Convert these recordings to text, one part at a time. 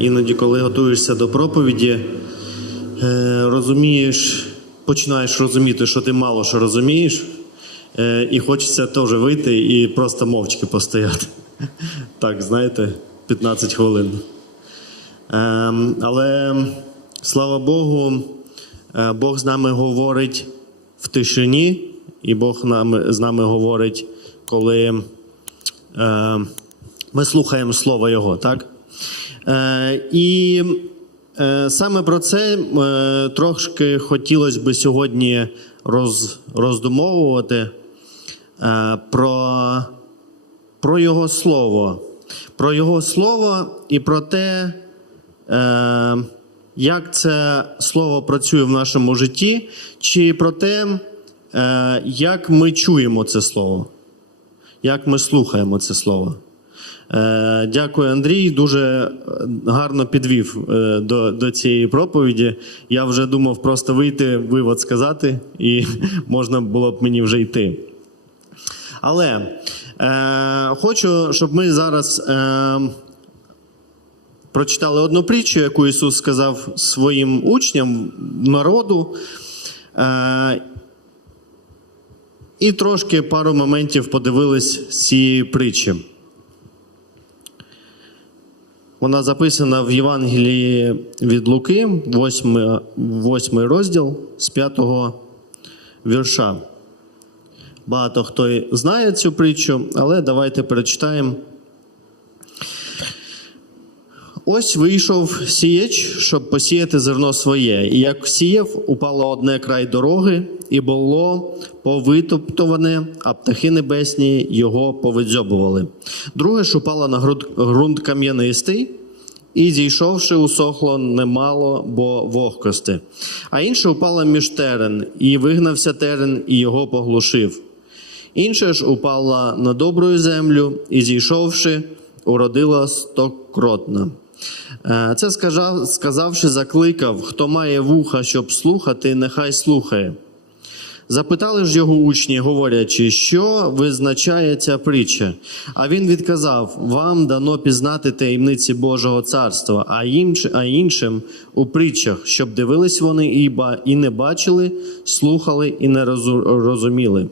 іноді, коли готуєшся до проповіді, е, розумієш, починаєш розуміти, що ти мало що розумієш, е, і хочеться теж вийти і просто мовчки постояти. Так, знаєте, 15 хвилин. Ем, Але слава Богу, е, Бог з нами говорить в тишині, і Бог з нами говорить, коли ми слухаємо Слово Його, так? Е, і е, саме про це е, трошки хотілося би сьогодні роз, роздумовувати про, про Його Слово. Про Його Слово і про те, як це слово працює в нашому житті, чи про те, як ми чуємо це слово, як ми слухаємо це слово. Е, Дякую, Андрій. Дуже е, гарно підвів е, до, до цієї проповіді. Я вже думав просто вийти, вивод сказати, і можна було б мені вже йти. Але е, хочу, щоб ми зараз е, прочитали одну притчу, яку Ісус сказав своїм учням, народу. Е, і трошки пару моментів подивились з цієї притчі. Вона записана в Євангелії від Луки, 8, 8 розділ з 5 вірша. Багато хто знає цю притчу, але давайте перечитаємо. Ось вийшов сіяч, щоб посіяти зерно своє. І як сіяв, упало одне край дороги, і було повитоптуване, а птахи небесні його повидзьобували. Друге ж упало на ґрунт кам'янистий, і зійшовши, усохло немало, бо вогкости. А інше упало між терен, і вигнався терен, і його поглушив. Інше ж упала на добру землю, і зійшовши, уродила стокротно. Е, Це сказавши, закликав, хто має вуха, щоб слухати, нехай слухає. Запитали ж його учні, говорячи, що визначає ця притча. А він відказав: Вам дано пізнати таємниці Божого царства, а, інш, а іншим у притчах, щоб дивились вони і не бачили, слухали і не розуміли.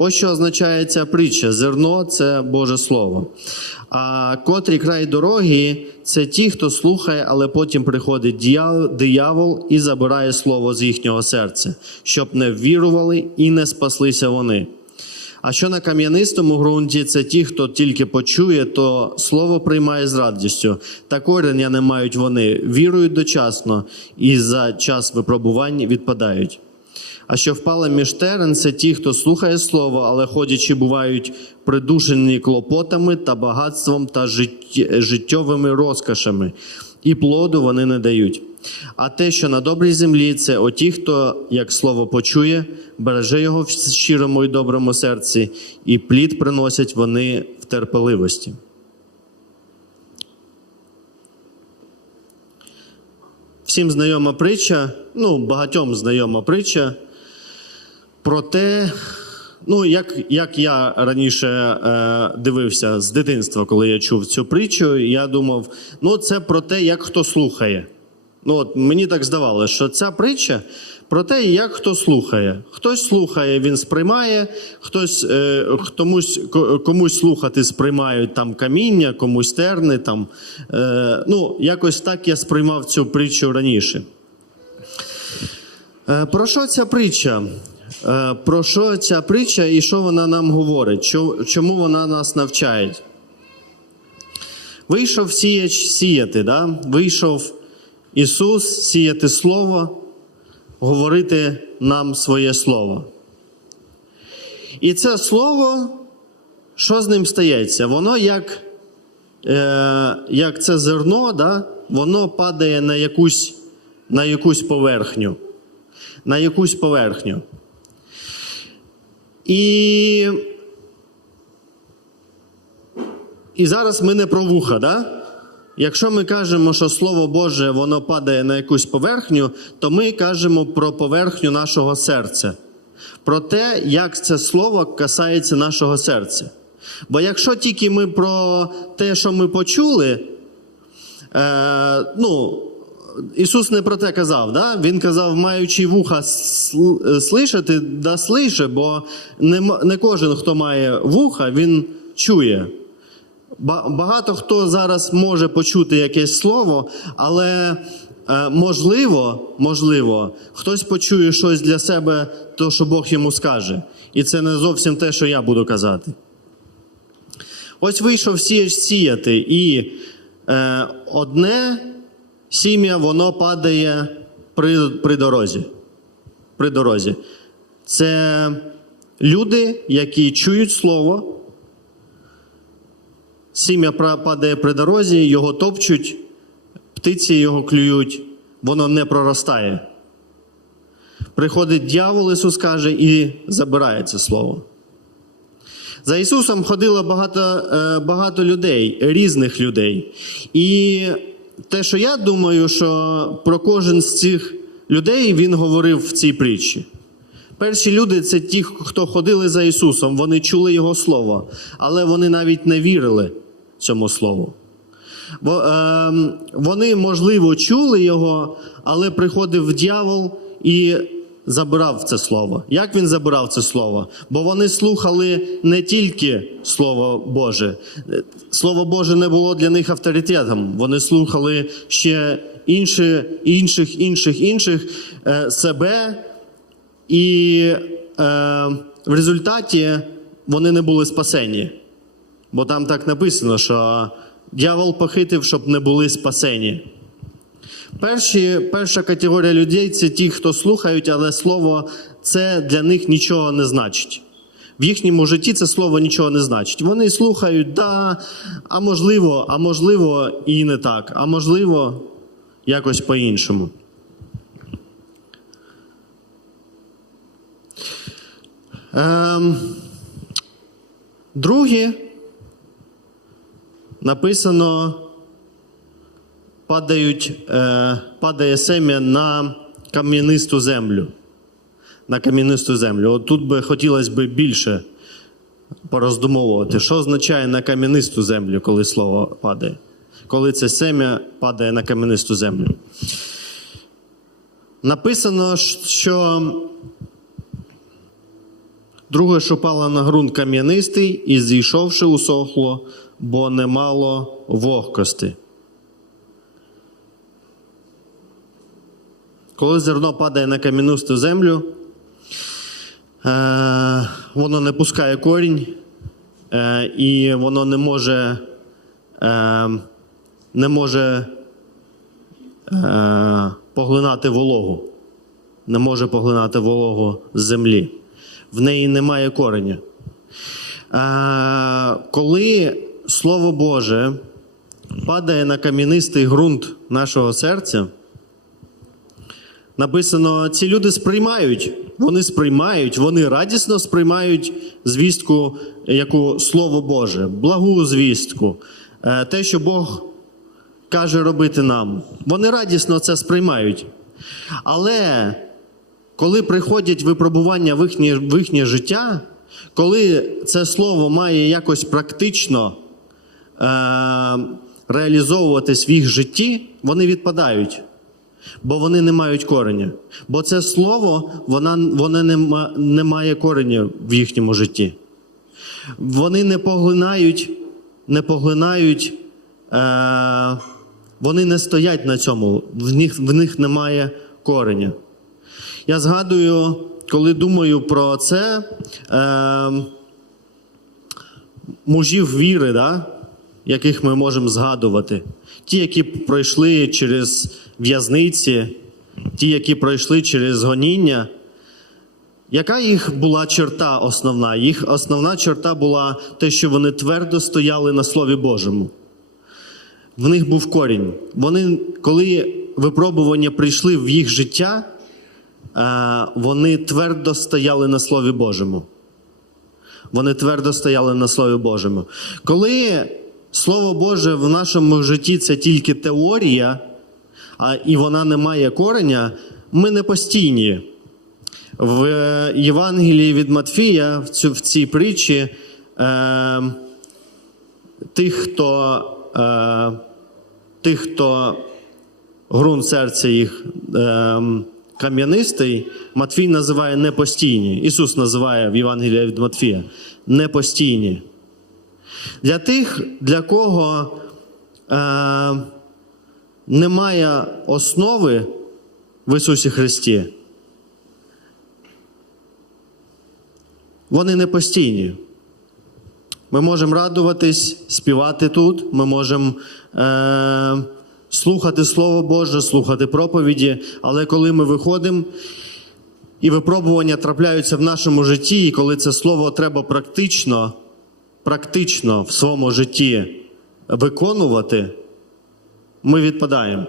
Ось що означає ця притча: зерно це Боже Слово. А котрий край дороги це ті, хто слухає, але потім приходить диявол і забирає слово з їхнього серця, щоб не ввірували і не спаслися вони. А що на кам'янистому ґрунті, це ті, хто тільки почує, то слово приймає з радістю. Та корення не мають вони, вірують дочасно і за час випробувань відпадають. А що впали між терен, це ті, хто слухає слово, але ходячи, бувають придушені клопотами та багатством та життє- життєвими розкошами, і плоду вони не дають. А те, що на добрій землі, це оті, хто, як слово почує, береже його в щирому і доброму серці, і плід приносять вони в терпеливості. Всім знайома притча, ну, багатьом знайома притча про те, ну, як, як я раніше е, дивився з дитинства, коли я чув цю притчу, я думав, ну, це про те, як хто слухає. Ну, от мені так здавалося, що ця притча про те, як хто слухає. Хтось слухає, він сприймає, хтось е, комусь, комусь слухати сприймають там каміння, комусь терни. Там, е, ну, якось так я сприймав цю притчу раніше. Е, Про що ця притча? Е, Про що ця притча і що вона нам говорить? Чому вона нас навчає? Вийшов сіяч сіяти, да? вийшов Ісус сіяти Слово, говорити нам своє Слово. І це Слово, що з ним стається? Воно як, е, як це зерно, да? воно падає на якусь, на якусь поверхню. На якусь поверхню. І, і зараз ми не про вуха, да? Якщо ми кажемо, що Слово Боже воно падає на якусь поверхню, то ми кажемо про поверхню нашого серця, про те, як це слово касається нашого серця. Бо якщо тільки ми про те, що ми почули, Е, ну, Ісус не про те казав, да? Він казав, маючи вуха сл- слишати, да слише, бо не, не кожен, хто має вуха, він чує. Багато хто зараз може почути якесь слово, але е, можливо, можливо, хтось почує щось для себе, то що Бог йому скаже. І це не зовсім те, що я буду казати. Ось вийшов сіяч сіяти, і е, одне сім'я воно падає при, при дорозі. При дорозі. Це люди, які чують слово. Сім'я падає при дорозі, його топчуть, птиці його клюють, воно не проростає. Приходить дьявол, Ісус каже, і забирає це слово. За Ісусом ходило багато, е, багато людей, різних людей. І те, що я думаю, що про кожен з цих людей він говорив в цій притчі. Перші люди це ті, хто ходили за Ісусом, вони чули Його Слово, але вони навіть не вірили цьому Слову. Бо, е, вони, можливо, чули його, але приходив дьявол і забирав це слово. Як він забирав це слово? Бо вони слухали не тільки Слово Боже. Слово Боже не було для них авторитетом. Вони слухали ще інші, інших, інших, інших е, себе, і е, в результаті вони не були спасені. Бо там так написано, що дьявол похитив, щоб не були спасені. Перші, перша категорія людей це ті, хто слухають, але слово це для них нічого не значить. В їхньому житті це слово нічого не значить. Вони слухають, да, а можливо, а можливо, і не так, а можливо, якось по-іншому. Ем, другі написано, падають, е, падає сем'я на кам'янисту землю. На кам'янисту землю. От тут би хотілося б більше пороздумовувати, що означає на кам'янисту землю, коли слово падає. Коли це сем'я падає на кам'янисту землю. Написано, що друге, що пало на ґрунт кам'янистий, і зійшовши усохло, бо не мало вогкости. Коли зерно падає на кам'янисту землю, е, воно не пускає корінь, е, і воно не може, е, не може поглинати вологу. Не може поглинати вологу з землі. В неї немає кореня. Коли Слово Боже падає на кам'янистий ґрунт нашого серця, написано, ці люди сприймають, вони сприймають, вони радісно сприймають звістку, яку Слово Боже, благу звістку, е, те, що Бог каже робити нам. Вони радісно це сприймають. Але коли приходять випробування в їхнє, в їхнє життя, коли це слово має якось практично е, реалізовуватись в їх житті, вони відпадають. Бо вони не мають кореня. Бо це слово вона, воно не, не має кореня в їхньому житті. Вони не поглинають, не поглинають, е, вони не стоять на цьому, в них, в них немає кореня. Я згадую, коли думаю про це, е, мужів віри, да? Яких ми можемо згадувати. Ті, які пройшли через в'язниці, ті, які пройшли через гоніння. Яка їх була черта основна? Їх основна черта була те, що вони твердо стояли на Слові Божому. В них був корінь. Вони, коли випробування прийшли в їх життя, е, вони твердо стояли на Слові Божому. Вони твердо стояли на Слові Божому. Коли Слово Боже в нашому житті це тільки теорія, а, і вона не має кореня, ми не постійні. В е, Євангелії від Матфія, в, цю, в цій притчі, е, тих, хто, е, тих, хто ґрунт серця їх ем, кам'янистий, Матфій називає непостійні. Ісус називає в Євангелії від Матфія непостійні. Для тих, для кого е, немає основи в Ісусі Христі, вони не постійні. Ми можемо радуватись, співати тут, ми можемо е, слухати Слово Боже, слухати проповіді, але коли ми виходимо і випробування трапляються в нашому житті, і коли це слово треба практично, практично в своєму житті виконувати, ми відпадаємо.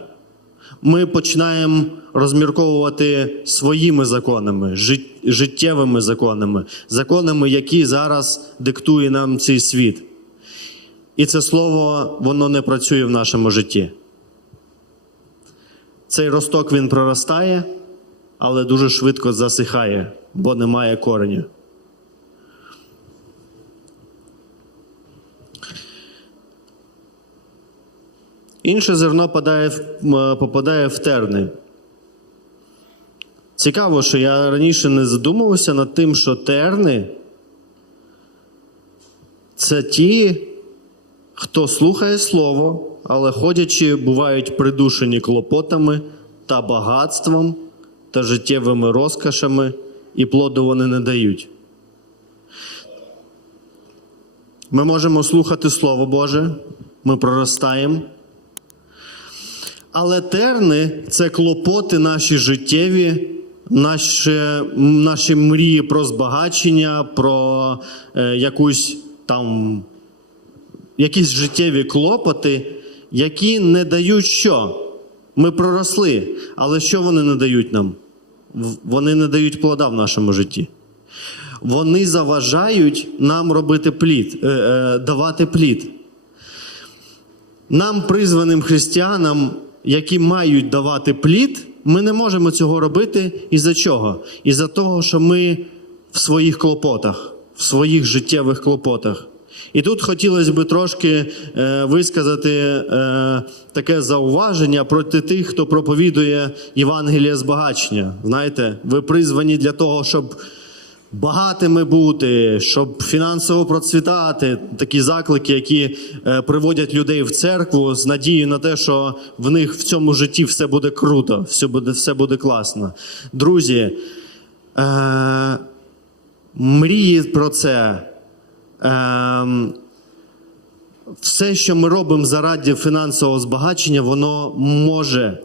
Ми починаємо розмірковувати своїми законами, жит- життєвими законами, законами, які зараз диктує нам цей світ. І це слово воно не працює в нашому житті. Цей росток він проростає, але дуже швидко засихає, бо немає кореню. Інше зерно падає, попадає в терни. Цікаво, що я раніше не задумувався над тим, що терни це ті, хто слухає слово, але ходячи, бувають придушені клопотами та багатством та життєвими розкошами, і плоду вони не дають. Ми можемо слухати Слово Боже, ми проростаємо. Але терни це клопоти наші життєві, наші, наші мрії про збагачення, про е, якусь там якісь життєві клопоти, які не дають що? Ми проросли, але що вони не дають нам? Вони не дають плода в нашому житті. Вони заважають нам робити плід, е, е, давати плід. Нам, призваним християнам, які мають давати плід, ми не можемо цього робити із-за чого? Із-за того, що ми в своїх клопотах, в своїх життєвих клопотах. І тут хотілося б трошки е, висказати е, таке зауваження проти тих, хто проповідує Євангеліє збагачення. Знаєте, ви призвані для того, щоб багатими бути, щоб фінансово процвітати. Такі заклики, які е, приводять людей в церкву з надією на те, що в них в цьому житті все буде круто, все буде, все буде класно. Друзі, е, мрії про це. Е, все, що ми робимо заради фінансового збагачення, воно може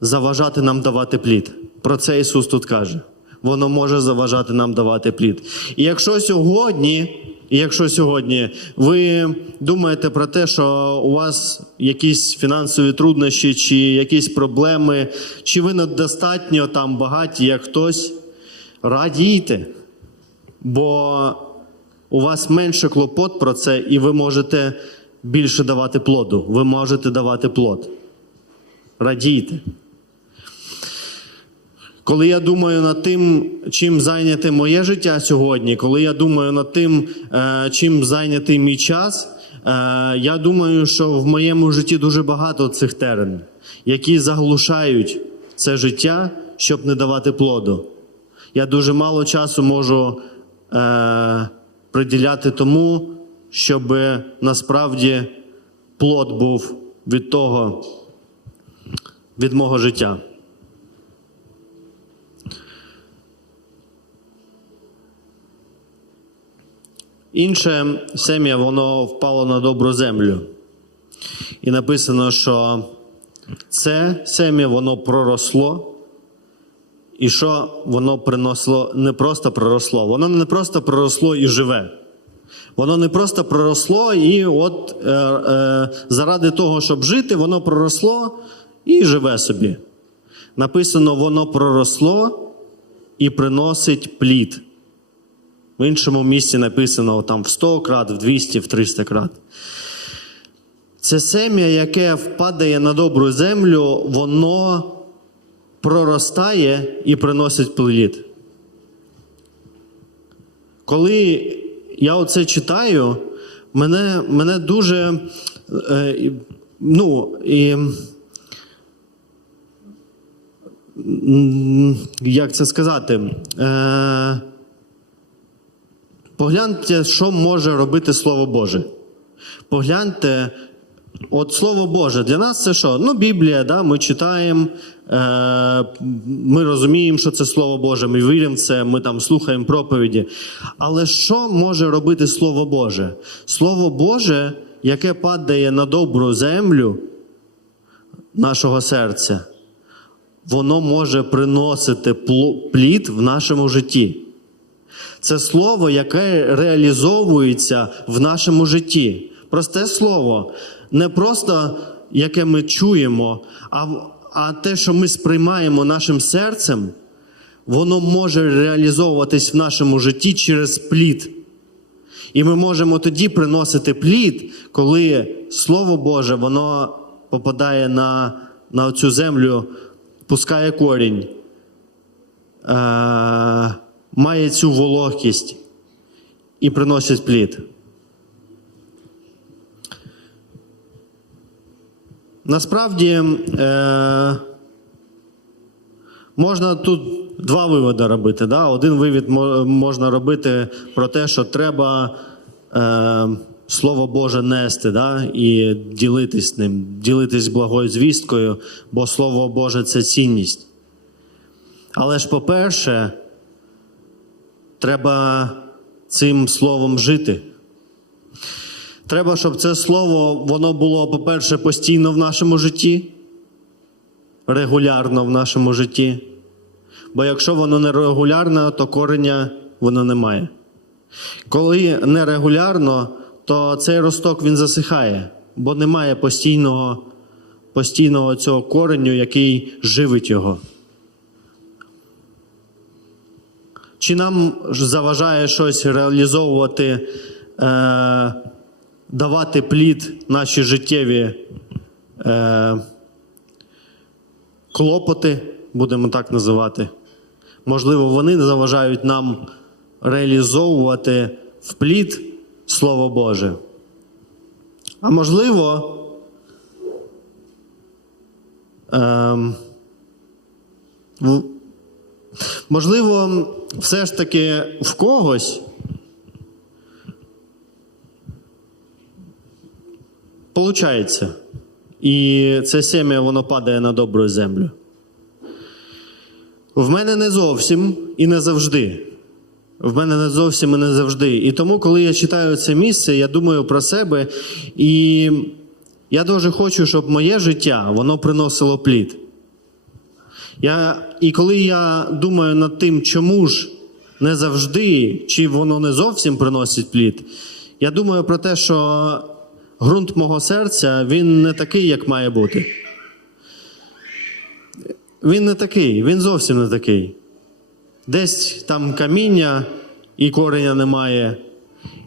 заважати нам давати плід. Про це Ісус тут каже. Воно може заважати нам давати плід. І якщо сьогодні, якщо сьогодні ви думаєте про те, що у вас якісь фінансові труднощі, чи якісь проблеми, чи ви недостатньо там багаті, як хтось, радійте, бо у вас менше клопот про це, і ви можете більше давати плоду. Ви можете давати плод. Радійте. Коли я думаю над тим, чим зайняте моє життя сьогодні, коли я думаю над тим, е, чим зайнятий мій час, е, я думаю, що в моєму житті дуже багато цих терен, які заглушають це життя, щоб не давати плоду. Я дуже мало часу можу е, приділяти тому, щоб насправді плод був від того, від мого життя. Інше сем'я, воно впало на добру землю. І написано, що це сем'я, воно проросло. І що воно приносило, не просто проросло, воно не просто проросло і живе. Воно не просто проросло, і от е, е, заради того, щоб жити, воно проросло і живе собі. Написано, воно проросло і приносить плід. В іншому місці написано там в 100 крат, в 200, в 300 крат. Це сем'я, яке впадає на добру землю, воно проростає і приносить плід. Коли я оце читаю, мене, мене дуже. Е, Ну, і, як це сказати? Е, погляньте, що може робити Слово Боже. Погляньте, от Слово Боже, для нас це що? Ну, Біблія, да, ми читаємо, е, ми розуміємо, що це Слово Боже, ми віримо в це, ми там слухаємо проповіді. Але що може робити Слово Боже? Слово Боже, яке падає на добру землю нашого серця, воно може приносити плід в нашому житті. Це слово, яке реалізовується в нашому житті. Просте слово, не просто яке ми чуємо, а, а те, що ми сприймаємо нашим серцем, воно може реалізовуватись в нашому житті через плід. І ми можемо тоді приносити плід, коли Слово Боже воно попадає на, на цю землю, пускає корінь, е, має цю вологкість і приносить плід. Насправді е, можна тут два виводи робити. Да? Один вивід можна робити про те, що треба е, Слово Боже нести да? і ділитись ним, ділитись благою звісткою, бо Слово Боже це цінність. Але ж, по-перше, треба цим словом жити. Треба, щоб це слово воно було, по-перше, постійно в нашому житті, регулярно в нашому житті. Бо якщо воно не регулярно, то кореня воно не має. Коли нерегулярно, то цей росток він засихає, бо немає постійного, постійного цього кореню, який живить його. Чи нам заважає щось реалізовувати, е, давати плід наші життєві е, клопоти, будемо так називати? Можливо, вони заважають нам реалізовувати в плід Слово Боже. А можливо, в- Можливо, все ж таки в когось получається. І це сем'я воно падає на добру землю. В мене не зовсім і не завжди. В мене не зовсім і не завжди. І тому, коли я читаю це місце, я думаю про себе. І я дуже хочу, щоб моє життя воно приносило плід. Я, і коли я думаю над тим, чому ж не завжди, чи воно не зовсім приносить плід, я думаю про те, що ґрунт мого серця він не такий, як має бути. Він не такий, він зовсім не такий. Десь там каміння і кореня немає,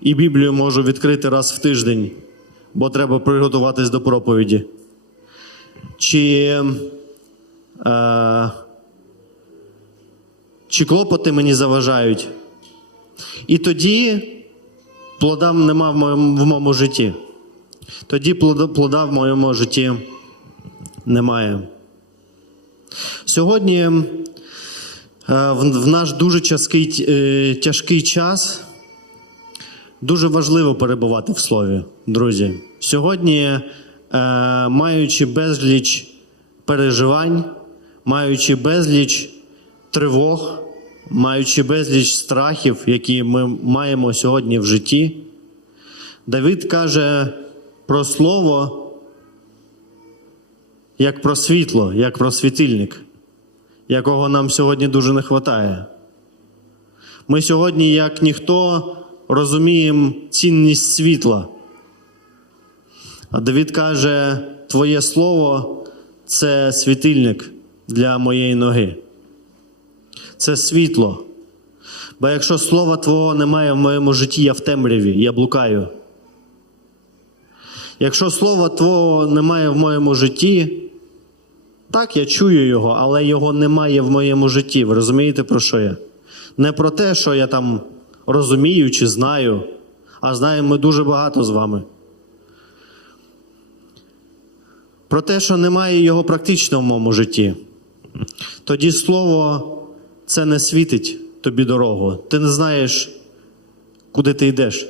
і Біблію можу відкрити раз в тиждень, бо треба приготуватись до проповіді. Чи чи клопоти мені заважають. І тоді плода нема в моєму, в моєму житті. Тоді плода, в моєму житті немає. Сьогодні е, в, наш дуже тяжкий, е, тяжкий час дуже важливо перебувати в слові, друзі. Сьогодні, е, маючи безліч переживань, маючи безліч тривог, маючи безліч страхів, які ми маємо сьогодні в житті, Давид каже про слово як про світло, як про світильник, якого нам сьогодні дуже не вистачає. Ми сьогодні, як ніхто, розуміємо цінність світла. А Давид каже: Твоє слово це світильник для моєї ноги. Це світло. Бо якщо слова Твого немає в моєму житті, я в темряві, я блукаю. Якщо слова Твого немає в моєму житті, так, я чую його, але його немає в моєму житті. Ви розумієте, про що я? Не про те, що я там розумію чи знаю, а знаємо ми дуже багато з вами. про те, що немає його практично в моєму житті, тоді слово це не світить тобі дорогу. Ти не знаєш, куди ти йдеш.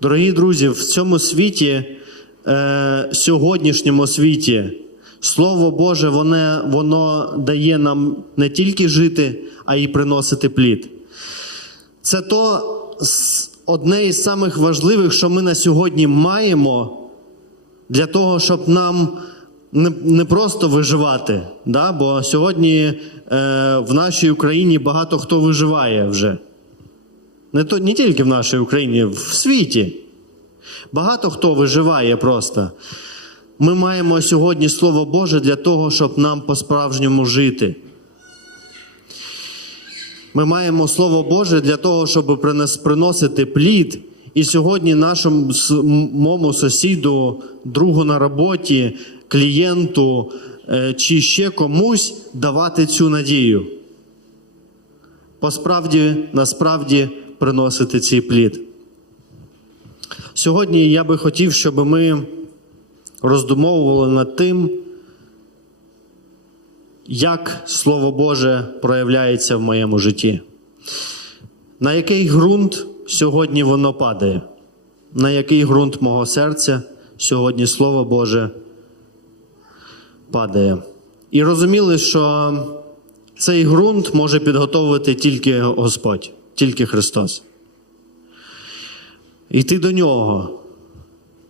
Дорогі друзі, в цьому світі, е, сьогоднішньому світі, Слово Боже, воно, воно дає нам не тільки жити, а й приносити плід. Це то одне із самих важливих, що ми на сьогодні маємо для того, щоб нам не, не просто виживати. Да? Бо сьогодні е, в нашій Україні багато хто виживає вже. Не, то, не тільки в нашій Україні, в світі. Багато хто виживає просто. Ми маємо сьогодні Слово Боже для того, щоб нам по-справжньому жити. Ми маємо Слово Боже для того, щоб приносити плід. І сьогодні нашому моєму сусіду, другу на роботі, клієнту е, чи ще комусь давати цю надію. Посправді, насправді приносити цей плід. Сьогодні я би хотів, щоб ми роздумовували над тим, як Слово Боже проявляється в моєму житті. На який ґрунт сьогодні воно падає? На який ґрунт мого серця сьогодні Слово Боже падає? І розуміли, що цей ґрунт може підготовити тільки Господь, тільки Христос. Йти до нього.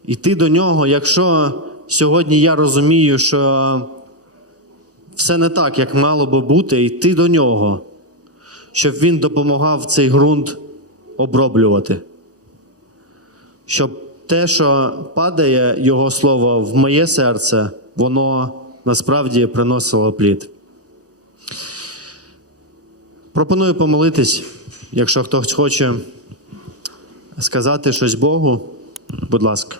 Йти до нього, якщо сьогодні я розумію, що все не так, як мало би бути, йти до нього, щоб він допомагав цей ґрунт оброблювати. Щоб те, що падає Його слово в моє серце, воно насправді приносило плід. Пропоную помолитись, якщо хтось хоче сказати щось Богу, будь ласка.